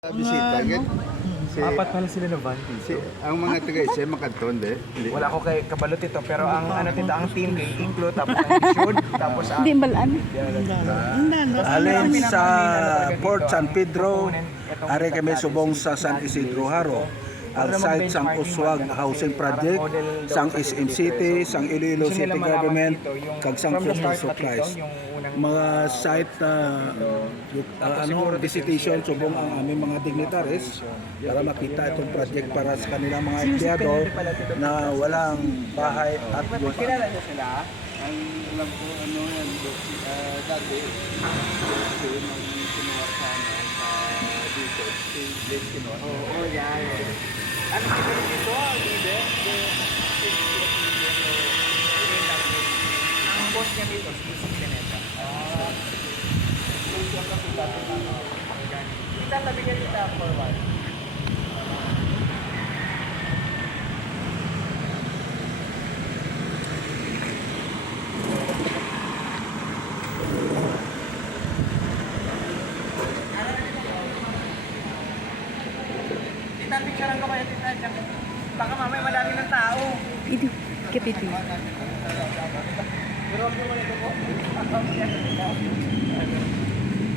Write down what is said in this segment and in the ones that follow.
Bisita, ano? si, Apat pala sila na van si, ang mga taga isa makanton, hindi. Wala ako kay kabalot ito, pero ang ano tito, ang team kay Iklo, tapos ang Shoot, tapos ang... Hindi balaan. Alin sa Port San Pedro, ari kami subong sa San Isidro Haro. Ang site sang Uswag Housing Project, sang SM City, sang Iloilo City Government, kag sang Coastal Supplies. Mga site visitation subong ang aming mga dignitaries para makita itong project para sa kanilang mga empleyado na walang bahay at lupa. Kilala niyo sila? Ang alam ko, ano yan, dati, yung kinuha sa dito, si Blake kinuha. Oo, yan. Ano siguro dito? Ang boss niya dito, si Planeta. Kita tabi ka dito for what? Tita, picturean ko kayo, tita. Baka mamaya madami ng tao. Ito, kapiti.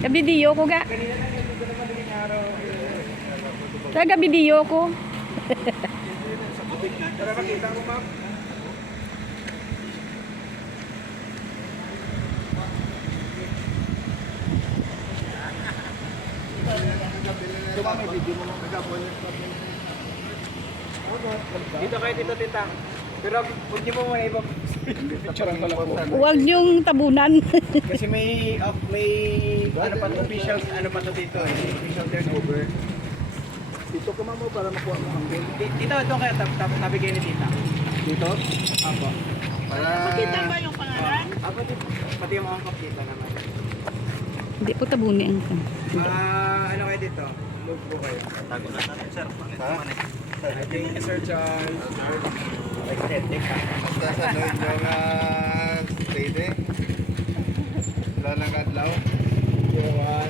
Kabidiyo ko ga. Taga bidiyo ko. Para makita ko, ma'am. Dito kayo, dito, tita. Pero huwag niyo mo muna ibang picturean ko lang po. Huwag niyong tabunan. Kasi may ano pa to, ano pa to dito eh, official turnover. Dito ka mo para makuha mo ang bill. Dito, ito kayo, tabi kayo ni tita. Dito? Apo. Para... Makita ba yung pangalan? Apo, pati yung angkop kita naman. Hindi po tabunin ang Ano kayo dito? Look po kayo. Tago na natin, sir. Thank you, Sir Charles. Extending ka. Basta sa noon yung trade, wala nang adlaw. Yun.